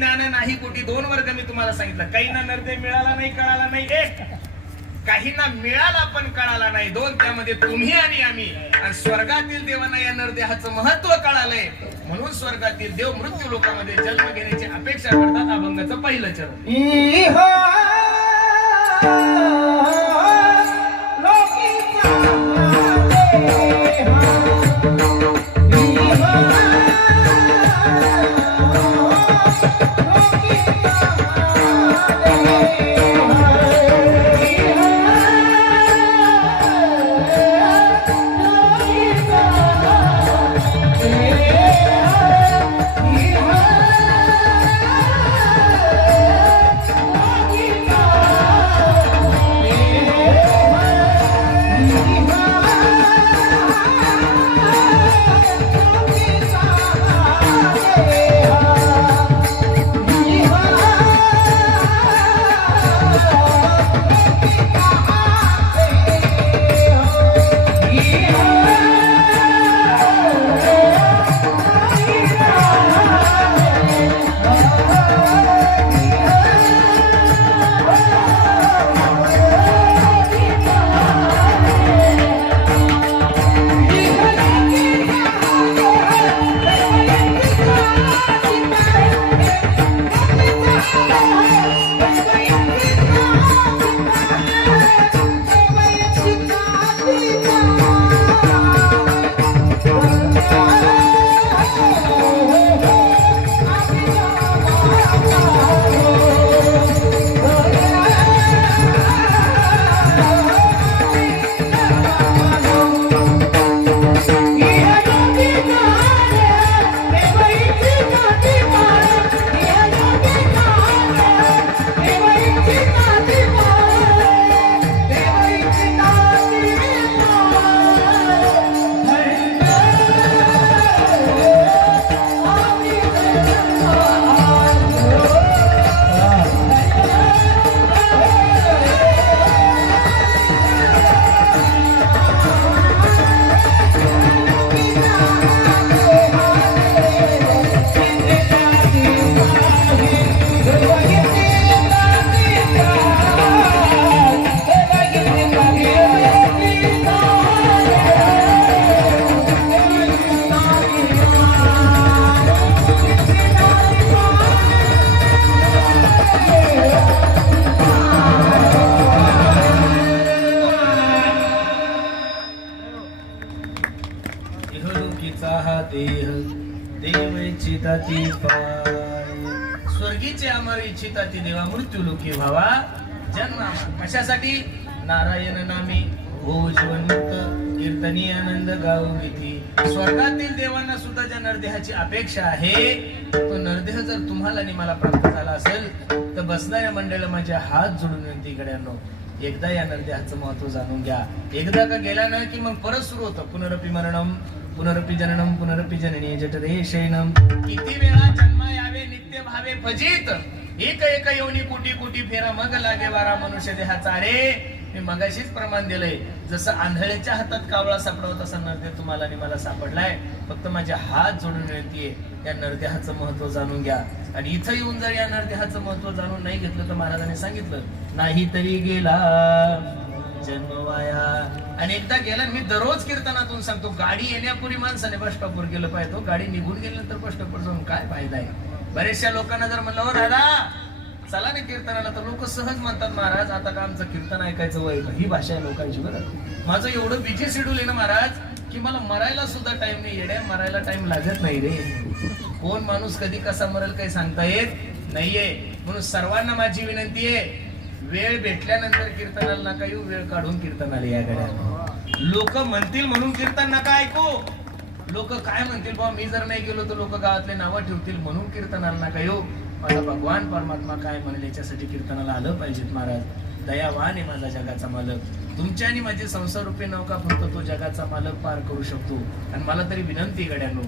ज्ञान नाही कोटी दोन वर्ग मी तुम्हाला सांगितलं. काहींना नर्दे मिळाला नाही कळाला नाही एक. काहींना मिळाला पण कळाला नाही. दोन त्यामध्ये तुम्ही आणि आम्ही. आणि स्वर्गातील देवांना या नरदेहाचं महत्त्व कळालंय. म्हणून स्वर्गातील देव मृत्यू लोकांमध्ये जन्म घेण्याची अपेक्षा करतात अभंगाचं पहिलं चरण. कशासाठी नारायण नामी हो जीवन मुक्त कीर्तनी आनंद गाऊ गीती स्वर्गातील देवांना सुद्धा ज्या नरदेहाची अपेक्षा आहे तो नरदेह जर तुम्हाला आणि मला प्राप्त झाला असेल तर बसणाऱ्या मंडळाला माझ्या हात जोडून विनंती कड्यांनो एकदा या नरदेहाचं महत्त्व जाणून घ्या. एकदा का गेला ना की मग परत सुरू होतं? पुनरपी मरणम पुनरपी जननम पुनरपी जननी जठरे शयनम किती वेळा जन्म यावे नित्य भावे फजित. एक एक येऊनी कोटी कुटी फेरा मग लागे वारा मनुष्य देहाचा. रे मी मगाशीच प्रमाण दिलंय. जसं आंधळ्याच्या हातात कावळा सापडव तसा नरदेह तुम्हाला आणि मला सापडलाय फक्त माझे हात जोडून मिळतीये. या नरदेहाचं महत्त्व जाणून घ्या. आणि इथं येऊन जर या नरदेहाचं महत्त्व जाणून नाही घेतलं तर महाराजांनी सांगितलं नाही तरी गेला जन्म वाया. आणि एकदा गेला मी दररोज कीर्तनातून सांगतो गाडी येण्यापूर्वी माणसाने बस स्टॉपवर गेलं पाहिजे. गाडी निघून गेल्यानंतर बस स्टॉपवर जाऊन काय फायदा आहे? बरेचशा लोकांना जर म्हणलं "ओ दादा चला ना कीर्तनाला. तर लोक सहज म्हणतात महाराज आता का आमचं कीर्तन ऐकायचं वय ही भाषा आहे लोकांची बरं. माझं एवढं बिझी शेड्यूल आहे ना महाराज की मला मरायला सुद्धा टाइम नाही येड्या मरायला टाइम लागत नाही रे. कोण माणूस कधी कसा मरेल काही सांगता येत नाहीये. म्हणून सर्वांना माझी विनंती आहे वेळ भेटल्यानंतर कीर्तनाला नका येऊ वेळ काढून कीर्तनाला या गड्या. लोक म्हणतील म्हणून कीर्तन नका ऐकू. लोक काय म्हणतील बाबा मी जर नाही गेलो तर लोक गावातले नावं ठेवतील म्हणून कीर्तनाला नका येऊ. माझा भगवान परमात्मा काय म्हणेल याच्यासाठी कीर्तनाला आलं पाहिजेत महाराज. दयावान आहे माझा जगाचा मालक. तुमच्या आणि माझी संसार रूपी नौका फक्त तो जगाचा मालक पार करू शकतो? आणि मला तरी विनंती गड्यानो.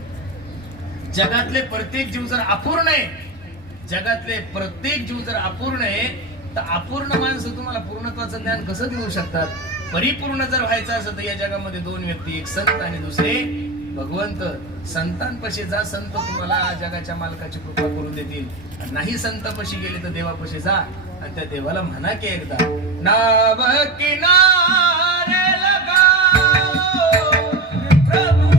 जगातले प्रत्येक जीव जर अपूर्ण आहे जगातले प्रत्येक जीव जर अपूर्ण आहे तर अपूर्ण माणसं तुम्हाला पूर्णत्वाचं ज्ञान कसं देऊ शकतात? परिपूर्ण जर व्हायचं असेल तर या जगामध्ये दोन व्यक्ती एक संत आणि दुसरे भगवंत संतांपाशी जा संत तुम्हाला जगाच्या मालकाची कृपा करून देतील. नाही संतापाशी गेले तर देवापाशी जा आणि त्या देवाला म्हणा की एकदा नाव किनारे लगाओ प्रभूजी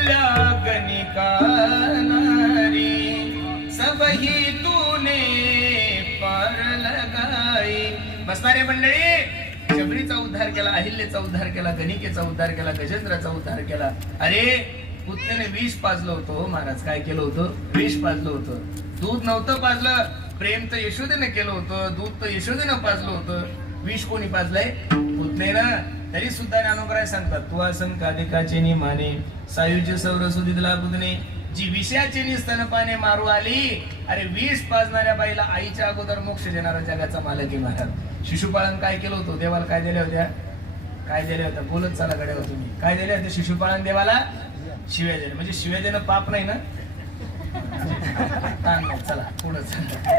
अहिल्या गणिका नारी सबही तूने पार लगाई. बसणारे मंडळी शबरीचा उद्धार केला अहिल्याचा उद्धार केला गणिकेचा उद्धार केला गजेंद्राचा उद्धार केला. अरे कुत्र्याने विष पाजलं होतं हो महाराज काय केलं होतं? विष पाजलं होतं. दूध नव्हतं पाजलं प्रेम तर यशोदेनं केलं होतं दूध तर यशोदेनं पाजलं होतं. विष कोणी पाजलंय? पुतण्यानं तरी सुद्धा ज्ञानोबराय सांगतात तू आसन कादिकाचे माने सायुज्य सौरसुदितला बुधने जी विषयाची नि स्तनपाने मारू आली. अरे विष पाजणाऱ्या बाईला आईच्या अगोदर मोक्ष देणारा जगाचा मालकी महाराज. शिशुपालन काय केलं होतं? देवाला काय दिल्या होत्या? काय दिल्या होत्या? बोलत चला गड्या तुम्ही. काय दिल्या होत्या शिशुपालन देवाला? शिव्या दिल्या. म्हणजे शिव्या देणं पाप नाही ना? ताण नाही चला पुढे चला.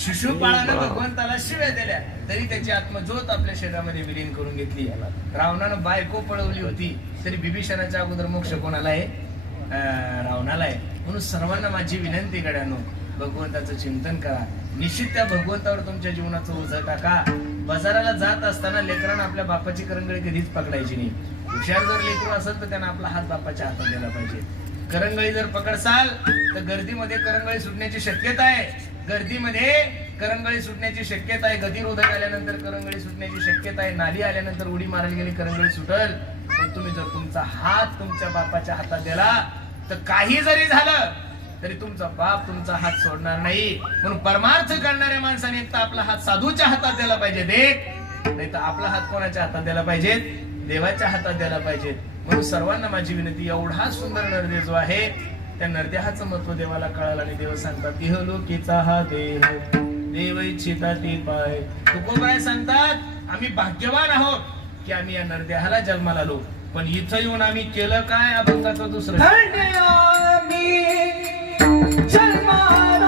शिशुपाळानं भगवंताला शिव्या दिल्या. तरी त्याची आत्मज्योत आपल्या शरीरामध्ये विलीन करून घेतली रावणानं बायको पळवली होती तरी बिभीषणाच्या अगोदर मोक्ष कोणाला आहे रावणाला आहे म्हणून सर्वांना माझी विनंती कड्यानो भगवंताचं चिंतन करा. निश्चित त्या भगवंतावर तुमच्या जीवनाचं ओझं टाका. बाजाराला जात असताना लेकरांना आपल्या बापाची करंगळी कधीच पकडायची नाही. हुशार जर लेकरू असेल तर त्यांना आपला हात बापाच्या हातात द्यायला पाहिजे. करंगळी जर पकडसाल तर गर्दीमध्ये करंगळी सुटण्याची शक्यता आहे. गर्दीमध्ये करंगळी सुटण्याची शक्यता आहे. गतिरोधक आल्यानंतर करंगळी सुटण्याची शक्यता आहे. नाली आल्यानंतर उडी मारायला गेली करंगळी सुटल. पण तुम्ही जर तुमचा हात तुमच्या बापाच्या हातात दिला तर काही जरी झालं तरी तुमचा बाप तुमचा हात सोडणार नाही. म्हणून परमार्थ करणाऱ्या माणसाने एक तर आपला हात साधूच्या हातात द्यायला पाहिजे देख नाही तर आपला हात कोणाच्या हातात द्यायला पाहिजे देवाच्या हातात द्यायला पाहिजे म्हणून सर्वांना माझी विनंती एवढा सुंदर नरदेह जो आहे त्या नरदेहाचं महत्त्व देवाला कळालं आणि देव सांगतात इहलोकीचा हा देह देव इच्छिता ते पाय. तुकोबाय सांगतात? आम्ही भाग्यवान आहोत की आम्ही या नरदेहाला जन्माला आलो. पण इथं येऊन आम्ही केलं काय? अभंगाचं दुसरं. जन्माला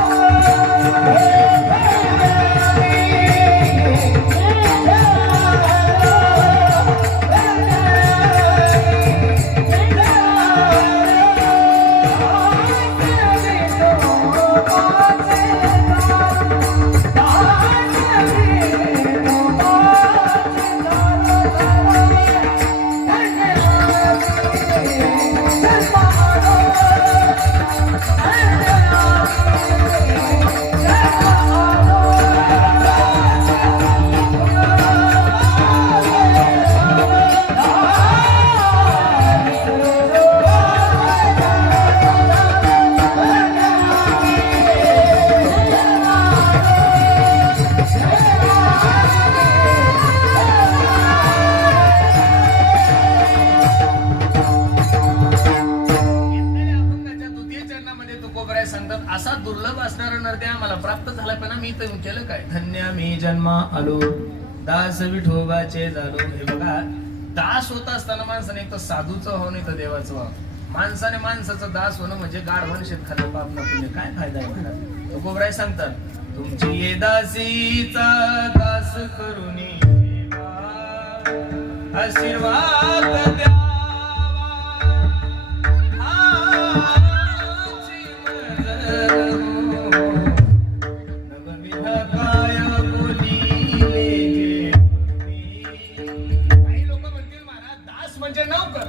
आलो. दास विठोबाचे झालो. हे बघा दास होत असताना माणसाने एक तर साधूचं व्हावं नाही तर देवाचं व्हावं. माणसाने माणसाचं दास होणं म्हणजे गाढवण शेतखालं पाप ना पुण्य काय फायदा आहे तो गोबराय सांगतात तुमची ये दासीचा दास करुणी आशीर्वाद द्या. म्हणजे नौकर.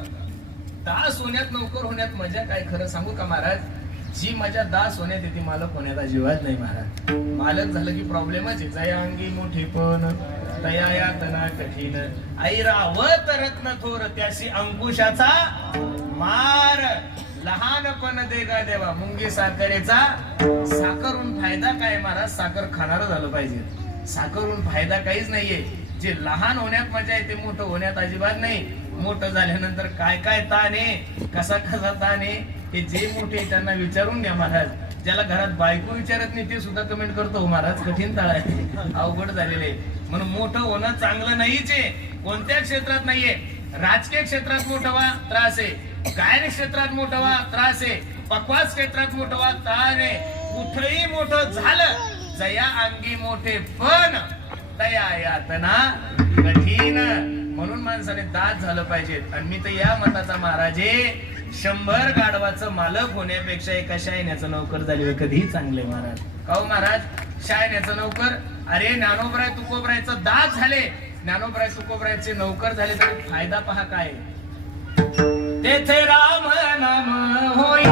दास होण्यात नौकर होण्यात मजा काय? खरं सांगू का महाराज? जी मजा दास होण्यात येते मालक होण्यात अजिबात नाही महाराज. मालक झालं की प्रॉब्लेमच आहे. जया अंगी मोठी पण तया यातना कठीण. आई रावत रत्न थोर त्याशी अंकुशाचा मार. लहानपण देगा देवा मुंगी साखरेचा साखरून फायदा काय महाराज? साखर खाणार झालं पाहिजे. साखरून फायदा काहीच नाहीये. जे लहान होण्यात मजा येते मोठं होण्यात अजिबात नाही. मोठं झाल्यानंतर काय काय ताण आहे कसा कसा ताण आहे हे जे मोठे त्यांना विचारून घ्या महाराज. ज्याला घरात बायको विचारत नाही ते सुद्धा कमेंट करतो हो महाराज कठीण तळ आहे. अवघड झालेले म्हणून मोठं होणं चांगलं नाहीच आहे. कोणत्या क्षेत्रात नाहीये? राजकीय क्षेत्रात मोठं व्हा त्रास आहे. गायन क्षेत्रात मोठं व्हा त्रास आहे. पकवास क्षेत्रात मोठं व्हा ताण आहे. कुठेही मोठं झालं जया अंगी मोठे पण तया यातना कठीण. म्हणून माणसाने दात झालं पाहिजेत आणि मी तर या मताचा महाराज शंभर गाढवाचं मालक होण्यापेक्षा एका शायण्याचं नोकर झाले कधीही चांगले महाराज. काहो महाराज? शायण्याचं नोकर? अरे ज्ञानोबराय तुकोबरायचं दात झाले. ज्ञानोबराय तुकोबरायचे नोकर झाले तरी फायदा पहा काय? तेथे राम नाम होई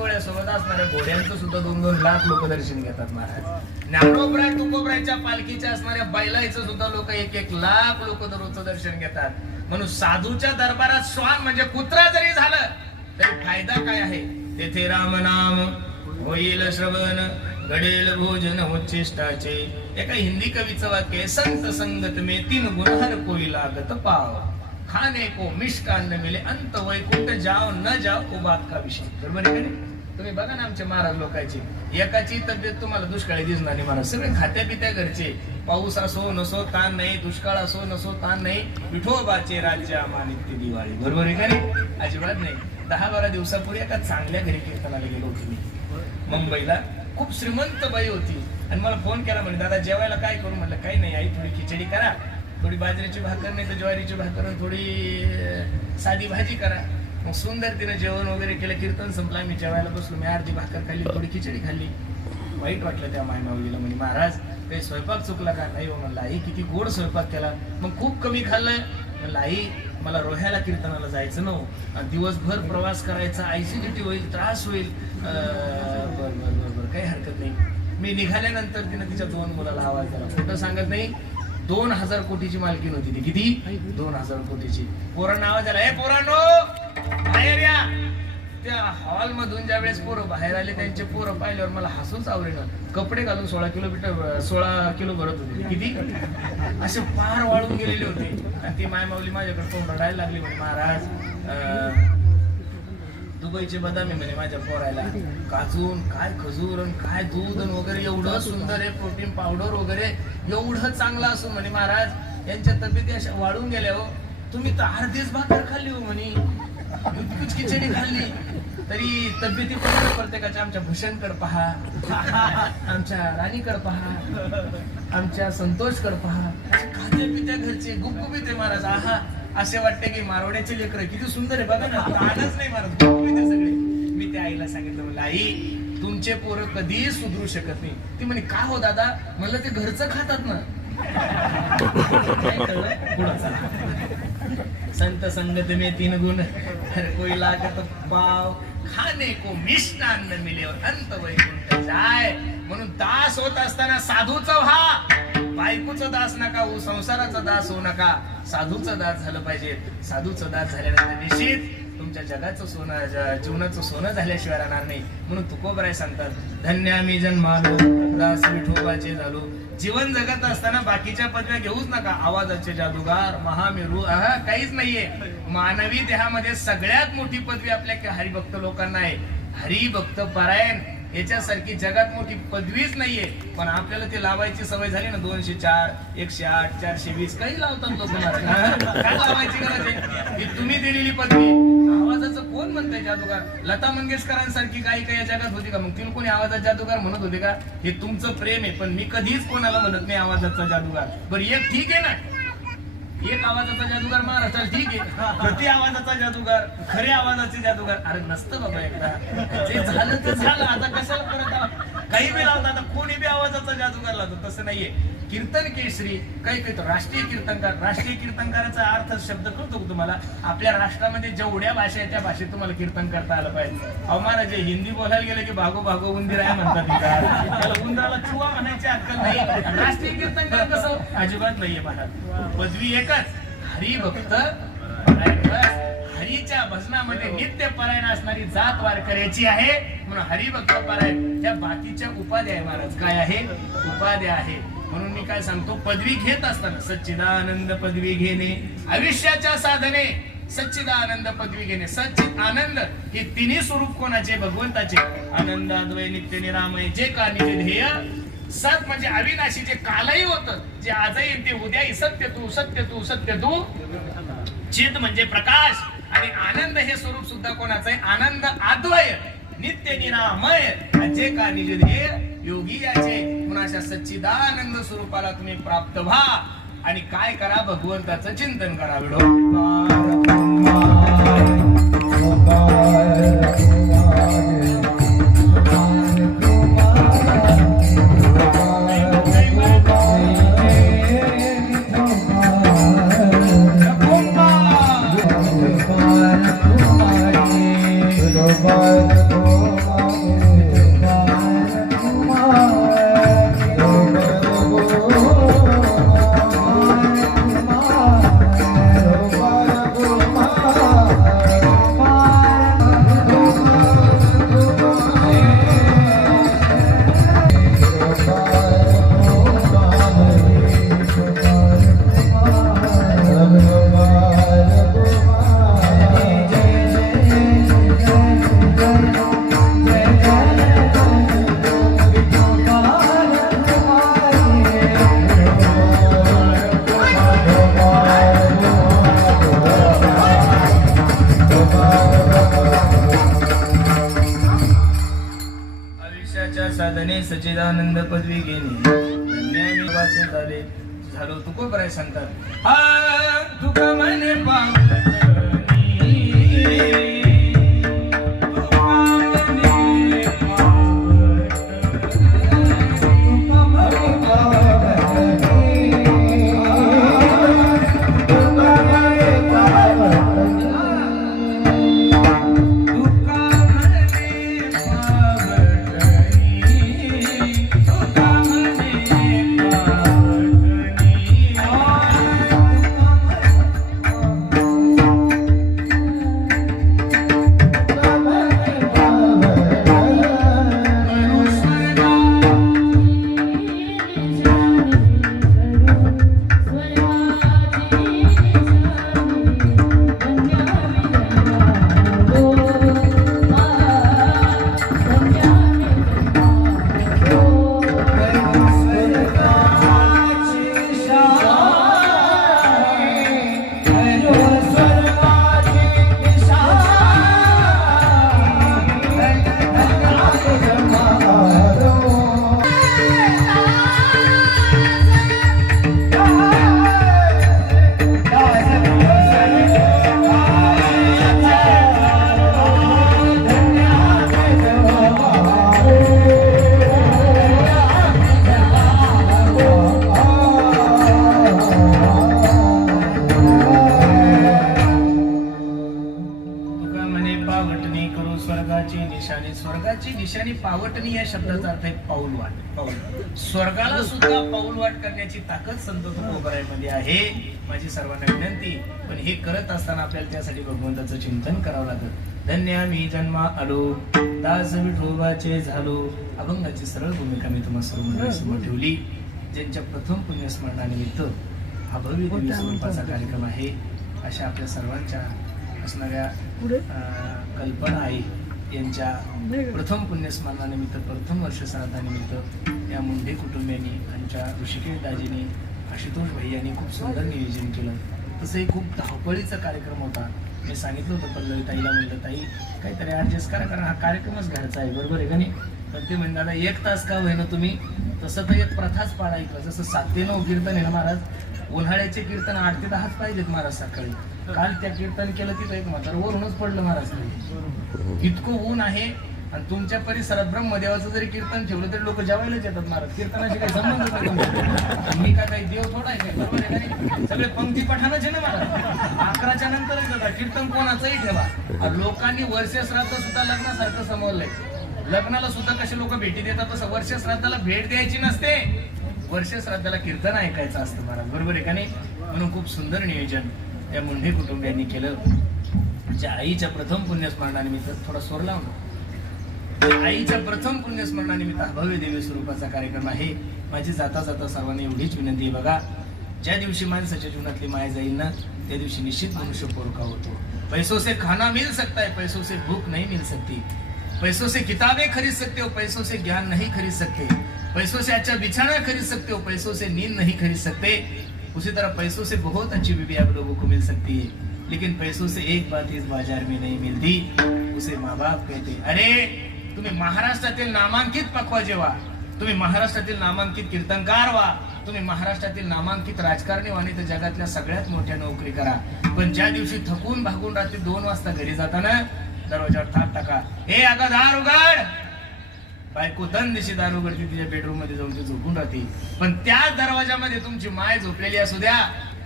तुकोबरायच्या असणाऱ्या घोड्यांचं सुद्धा दोन दोन लाख लोक दर्शन घेतात महाराज. ज्ञानोबराय तुकोबरायच्या पालखीच्या असणाऱ्या बैलाचं सुद्धा लोक एक एक लाख लोक दररोजचं दर्शन घेतात. म्हणून साधूच्या दरबारात स्वान म्हणजे कुत्रा जरी झालं तरी फायदा काय आहे? तेथे राम नाम होईल श्रवण घडेल भोजन उच्चिष्टाचे एका हिंदी कवीचं वाक्य आहे संत संगत मे तीन गुणहर कोई लागत पाव. खाने को मिष्टान्न मिले अंत वैकुंठ जाओ न जाओ वो बात का विषय? बरोबर आहे का तुम्ही बघा ना आमच्या महाराज लोकांची. एकाची तब्येत तुम्हाला दुष्काळी दिसणार नाही महाराज सगळे खात्या पित्या घरचे. पाऊस असो नसो ताण नाही. दुष्काळ असो नसो ताण नाही. विठोबाचे राज्य आम्हा दिवाळी. बरोबर आहे का नाही? अजिबात नाही. दहा बारा दिवसापूर्वी एका चांगल्या घरी कीर्तनाला गेलो होतो मी. मुंबईला. खूप श्रीमंत बाई होती. आणि मला फोन केला म्हणे दादा जेवायला काय करू? म्हटलं काही नाही आई थोडी खिचडी करा. थोडी बाजरीची भाकर नाही तर ज्वारीची भाकर थोडी साधी भाजी करा. मग सुंदर तिनं जेवण वगैरे केलं कीर्तन संपलं आम्ही जेवायला बसलो. मी अर्धी भाकर खाल्ली थोडी खिचडी खाल्ली. वाईट वाटलं त्या मायमावलीला म्हणे महाराज काही स्वयंपाक चुकला का? नाही हो म्हणलं आई किती गोड स्वयंपाक केला. मग खूप कमी खाल्लं. म्हणलं आई मला रोह्याला कीर्तनाला जायचं नव्ह दिवसभर प्रवास करायचा आयसीडीटी होईल त्रास होईल. अं, बर बर काही हरकत नाही. मी निघाल्यानंतर तिनं तिच्या दोन मुलाला आवाज दिला. खोटं सांगत नाही. दोन हजार कोटीची मालकी होती ती. किती? दोन हजार कोटीची. पोरांना आवाज आला हे पोरांनो! बाहेर या. त्या हॉल मधून ज्या वेळेस पोरं बाहेर आले त्यांचे पोरं पाहिल्यावर मला हसूच आवडेल कपडे घालून सोळा किलोमीटर सोळा किलो भरत होते. किती? असे फार वाळून गेलेले होते. आणि ती मायमाऊली माझ्याकडे फोन रडायला लागली म्हणे महाराज दुबईचे बदामी म्हणे माझ्या पोरायला. काजून काय खजूर आणि काय दूध आणि वगैरे एवढं सुंदर आहे प्रोटीन पावडर वगैरे एवढं चांगलं असून म्हणे महाराज यांच्या तब्येती अशा वाढून गेल्या हो. तुम्ही तर अर्धीच भाकर खाल्ली हो म्हणे. इतकीच खिचडी खाल्ली. तरी तब्येती प्रत्येकाच्या आमच्या भूषणकड पहा. आमच्या राणीकड पहा. आमच्या संतोषकड पहा. खात्या पित्या घरचे गुपगुपीत आहे महाराज. आहा असे वाटते की मारवड्याचे लेकर किती सुंदर आहे. बघा ना ताणच नाही महाराज गुपगुपीत आहे सगळे. मी त्या आईला सांगितलं म्हणलं आई तुमचे पोरं कधीही सुधरू शकत नाही. ती म्हणे का हो दादा? म्हणलं ते घरचं खातात ना नाही कळलं? पुढं चला. संत संगत में तीन गुण. हर कोई लागत पाव. खाने को मिष्टान्न मिले और अंत वैकुंठ जाय. म्हणून दास होत असताना साधूचा व्हा. बायकोचं दास नका हो संसाराचा दास होऊ नका. साधूचं दास झालं पाहिजे. साधूचं दास झाल्यानंतर निश्चित तुमच्या जगाचं सोनं जीवनाचं सोनं झाल्याशिवाय राहणार नाही. म्हणून तुकोबराय सांगतात धन्य आम्ही जन्मालो दास विठोबाचे झालो. जीवन जगत असताना बाकीच्या पदव्या घेऊच नका. आवाजाचे जादूगार महामेरू आहा काहीच नाहीये. मानवी देहामध्ये सगळ्यात मोठी पदवी आपल्या हरिभक्त लोकांना आहे. हरिभक्त परायण याच्यासारखी जगात मोठी पदवीच नाहीये. पण आपल्याला ते लावायची सवय झाली ना दोनशे चार एकशे आठ चारशे वीस काही लावतात लोक काय लावायची गरज आहे? ही तुम्ही दिलेली पदवी. आवाजाचं कोण म्हणतंय जादूगार? लता मंगेशकरांसारखी काही काही या जगात होती का? मग तिला कोणी आवाजात जादूगार म्हणत होते का? हे तुमचं प्रेम आहे पण मी कधीच कोणाला म्हणत नाही आवाजाचा जादूगार. बरं एक ठीक आहे ना? एक आवाजाचा जादूगार महाराष्ट्रात ठीक आहे. प्रति आवाजाचा जादूगार खरे आवाजाचे जादूगार. अरे नसतं बाबा एकदा. जे झालं ते झालं. आता कशाला परत काही बी लावता आता कोणी बी आवाजाचा जादूगार लावतो तसं नाहीये. कीर्तन केसरी काही काही तो राष्ट्रीय कीर्तनकार. राष्ट्रीय कीर्तनकाराचा अर्थ शब्द कळतो तुम्हाला? आपल्या राष्ट्रामध्ये जेवढ्या भाषा आहेत त्या भाषेत तुम्हाला कीर्तन करता आलं पाहिजे. अहो महाराज जे हिंदी बोलायला गेलं की भागो भागो उंदीर आहे म्हणतात त्याला उंदराला चुवा म्हणायची अक्कल नाही. राष्ट्रीय कीर्तनकार कसं अजिबात नाहीये महाराज. पदवी एकच. हरिभक्त हरीच्या भजनामध्ये नित्य परायण असणारी जात वारकऱ्याची आहे. म्हणून हरिभक्त परायण. त्या बाकीच्या उपाध्या आहे महाराज काय आहे? उपाध्या आहे. म्हणून मी काय सांगतो पदवी घेत असताना सच्चिदानंद पदवी घेणे आयुष्याच्या साधने सच्चिदानंद पदवी घेणे. सच्चित आनंद हे तिन्ही स्वरूप कोणाचे? भगवंताचे. आनंद अद्वय नित्य निरामय जे कानीचे ध्येय सत म्हणजे अविनाशी जे कालही होत. जे आजही ते उद्याही. सत्य तू सत्य तू सत्य तू. चित म्हणजे प्रकाश. आणि आनंद हे स्वरूप सुद्धा कोणाचं आहे? आनंद आद्वय नित्य निरामय जे का निज ध्येय योगी याचे. कुणाच्या अशा सच्चिदानंद स्वरूपाला तुम्ही प्राप्त व्हा. आणि काय करा? भगवंताचं चिंतन करा. विडो सच्चिदानंद पदवी घेणे झालो तुको बराय सांगतात? हा तुका पावटणी या शब्दाचा अर्थ आहे पाऊल वाट. पाऊल. स्वर्गाला सुद्धा पाऊल वाट करण्याची ताकद संत तुकोबरायमध्ये आहे माझी सर्वांना विनंती. पण हे करत असताना आपल्याला त्यासाठी भगवंताचं चिंतन करावं लागत धन्य आम्ही जन्मा आलो. दास विठोबाचे झालो. अभंगाची सरळ भूमिका मी तुम्हाला सर्व मंडळीसमोर ठेवली. ज्यांच्या प्रथम पुण्यस्मरणानिमित्त हा भव्य दिव्य स्वरूपाचा कार्यक्रम आहे अशा आपल्या सर्वांच्या असणाऱ्या कल्पना आहे. यांच्या प्रथम पुण्यस्मरणानिमित्त प्रथम वर्ष श्राद्धानिमित्त या मुंडे कुटुंबियांनी आमच्या ऋषिकेश दाजीने आशुतोष भैयानी खूप सुंदर नियोजन केलं. तसंही खूप धावपळीचा कार्यक्रम होता. मी सांगितलं होतं पल्लवी ताईला म्हणलं ताई काहीतरी ॲडजस्ट करा कारण हा कार्यक्रमच घ्यायचा आहे बरोबर आहे का नाही? तर ते म्हणजे "दादा, एक तास का होईना तुम्ही? तसं तर एक प्रथाच पाळायचं जसं सात ते नऊ कीर्तन आहे ना महाराज उन्हाळ्याचे कीर्तन आठ ते दहाच पाहिजेत महाराज सकाळी. काल त्या कीर्तन केलं तिथं एक म्हातार वरूनच पडलं महाराज. इतकं ऊन आहे आणि तुमच्या परिसरात ब्रह्मदेवाचं जरी कीर्तन ठेवलं तरी लोक जेवायलाच येतात महाराज. कीर्तनाशी काही संबंध नाही. मी काय काही देव थोडा आहे बरोबर आहे? सगळे पंक्ती पठाणच आहे ना महाराज. अकराच्या नंतरच जातात कीर्तन कोणाचंही ठेवा. लोकांनी वर्ष श्राद्ध सुद्धा लग्नासारखं समजलंय. लग्नाला सुद्धा कसे लोक भेटी देतात तसं वर्ष श्राद्धाला भेट द्यायची नसते. वर्ष श्राद्धाला कीर्तन ऐकायचं असतं महाराज. बरोबर आहे का नाही? म्हणून खूप सुंदर नियोजन. त्या मुंढे कुटुंबियांनी केलं. ज्या आईच्या प्रथम पुण्यस्मरणानिमित्त थोडा स्वर लावून. आईच्या प्रथम पुण्यस्मरणानिमित्त भव्य देवी स्वरूपाचा कार्यक्रम आहे. माझी जाता जाता सर्वांना एवढीच विनंती आहे बघा. ज्या दिवशी माणसाच्या जीवनातली माय जाईल ना त्या दिवशी निश्चित मनुष्य पोरका होतो. पैसों से खाना मिल सकता है पैसों से भूख नहीं मिल सकती. पैसों से किताबें खरीद सकते हो पैसों से ज्ञान नहीं खरीद सकते. पैसों से अच्छा बिछाना खरीद सकते हो पैसों से नींद नहीं खरीद सकते. उसी तरह पैसों से बहुत अच्छी बीवी आप लोगों को मिल सकती है। लेकिन पैसों से एक बात इस बाजार में नहीं मिलती। उसे माँ बाप कहते अरे तुम्ही महाराष्ट्रातील नामांकित पक्वा जेव्हा तुम्ही महाराष्ट्रातील नामांकित कीर्तनकार व्हा तुम्ही महाराष्ट्रातील नामांकित राजकारणी व्हा तर जगातल्या सगळ्यात मोठ्या नोकरी करा. पण ज्या दिवशी थकून भागून रात्री दोन वाजता घरी जाताना दरवाजावर थाप टाका हे अगं दार उघड! बायको दन दारू करते तिच्या बेडरूममध्ये जाऊन ती झोपून राहते. पण त्याच दरवाजामध्ये तुमची माय झोपलेली असू द्या.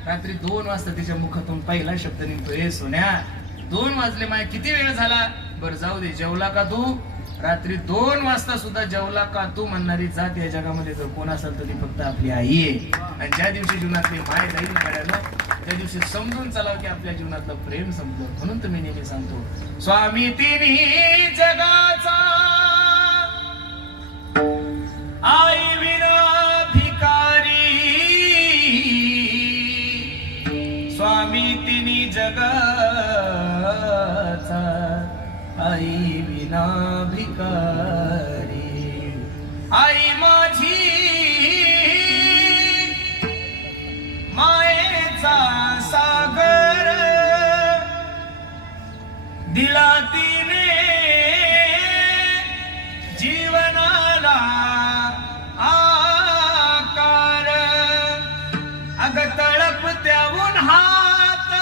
रात्री दोन वाजता तिच्या मुखातून पहिला शब्द निघतो ए सोन्या दोन वाजले माय किती वेळ झाला? बरं जाऊ दे जेवला का तू? रात्री दोन वाजता सुद्धा जेवला का तू म्हणणारी जात या जगामध्ये जर कोण असेल तर ती फक्त आपली आई आहे. आणि ज्या दिवशी जीवनातली माय जाईल गाड्यानं त्या दिवशी समजून चालावं की आपल्या जीवनातलं प्रेम संपलं. म्हणून तर मी नेहमी सांगतो स्वामी तिन्ही जगाचा विना भिकारी आई माझी मायेचा सागर दिला तिने जीवनाला आकार। अग तळप त्याहून हात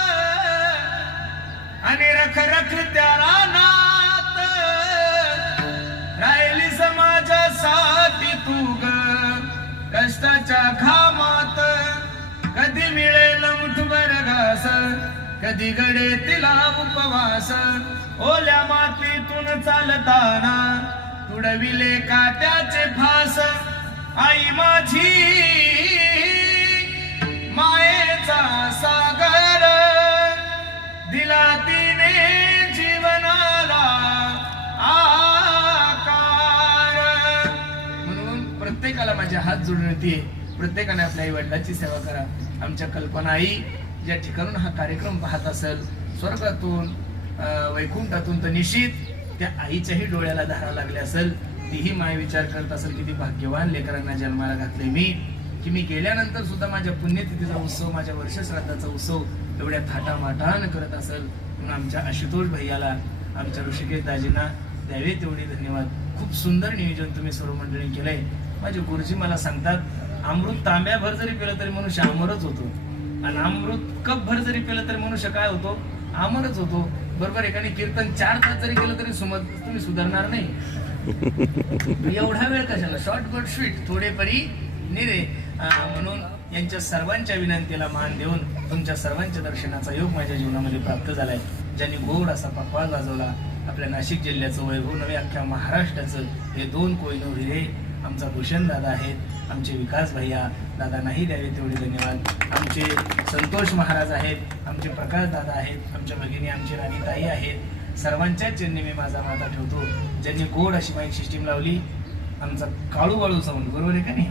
आणि रख रख त्याला कधी घडे तिला उपवास. ओल्या मातीतून चालताना तुडविले काट्याचे फास. आई माझी मायेचा सागर. दिला तिने जीवनाला आकार. म्हणून प्रत्येकाला माझे हात जोडून येते. प्रत्येकाने आपल्या आई वडिलांची सेवा करा. आमच्या कल्पना आई ज्या ठिकाणून हा कार्यक्रम पाहत असेल स्वर्गातून वैकुंठातून तर निश्चित त्या आईच्याही डोळ्याला धारा लागल्या असेल तीही माय विचार करत असेल किती भाग्यवान लेकरांना जन्माला घातले मी की मी गेल्यानंतर सुद्धा माझ्या पुण्यतिथीचा उत्सव माझ्या वर्षश्राद्धाचा उत्सव एवढ्या थाटामाटानं करत असेल म्हणून आमच्या आशुतोष भैयाला आमच्या ऋषिकेश दाजींना द्यावे तेवढे धन्यवाद. खूप सुंदर नियोजन तुम्ही सर्व मंडळी केलंय. माझे गुरुजी मला सांगतात अमृत तांब्याभर जरी पिलं तरी मनुष्य अमरच होतो. आणि अमृत कप भर जरी पिलं तरी मनुष्य काय होतो? अमरच होतो. बरोबर एकाने कीर्तन चार तास जरी केलं तरी सुमत तुम्ही सुधारणार नाही. एवढा वेळ कशाला? शॉर्ट बट स्वीट थोडे परी निरे. म्हणून यांच्या सर्वांच्या विनंतीला मान देऊन तुमच्या सर्वांच्या दर्शनाचा योग माझ्या जीवनामध्ये प्राप्त झालाय. ज्यांनी गोड असा पकवाज वाजवला आपल्या नाशिक जिल्ह्याचं वैभव नवे अख्ख्या महाराष्ट्राचं हे दोन कोयनो हिरे आमचा भूषण दादा आहेत आमचे विकास भैया दादा नाही द्यावे तेवढे धन्यवाद. आमचे संतोष महाराज आहेत आमचे प्रकाश दादा आहेत आमच्या भगिनी आमची राणीताई आहेत. सर्वांच्याच ज्यांनी मी माझा माता ठेवतो. ज्यांनी गोड अशी माईक सिस्टीम लावली आमचा काळू वाळू साऊंड बरोबर आहे का नाही?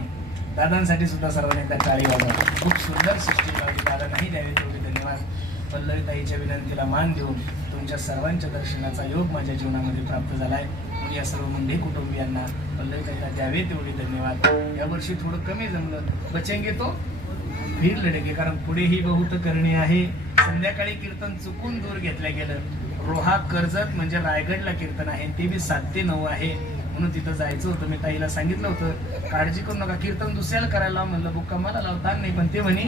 दादांसाठी सुद्धा सर्वांनी एकदा टाळी वाजवा. खूप सुंदर सिस्टीम लावली. दादा नाही द्यावे तेवढे धन्यवाद. पल्लवीताईच्या विनंतीला मान देऊन तुमच्या सर्वांच्या दर्शनाचा योग माझ्या जीवनामध्ये प्राप्त झाला आहे या सर्व मुंडे कुटुंबियांना पल्लवीताईला द्यावे तेवढे धन्यवाद. यावर्षी थोडं कमी जमलं. बचेंगे तो फिर लढके कारण पुढे ही बहुत करणे आहे. संध्याकाळी कीर्तन चुकून दूर घेतलं गेलं. रोहा कर्जत म्हणजे रायगडला कीर्तन आहे. ते बी सात ते नऊ आहे. म्हणून तिथं जायचं होतं. मी ताईला सांगितलं होतं काळजी करू नका कीर्तन दुसऱ्याला करायला लाव. म्हणलं बुक्का मला लावता नाही पण ते म्हणे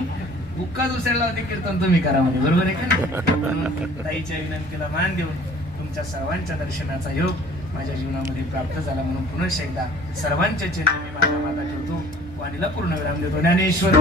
बुक्का दुसऱ्याला लावते कीर्तन तुम्ही करा म्हणे. बरोबर आहे का म्हणून ताईच्या विनंतीला मान देऊन तुमच्या सर्वांच्या दर्शनाचा योग माझ्या जीवनामध्ये प्राप्त झाला म्हणून पुनश्च एकदा सर्वांच्या चरणी मी माझ्या माता ठेवतो. वाणीला पूर्ण विराम देतो. ज्ञानेश्वर.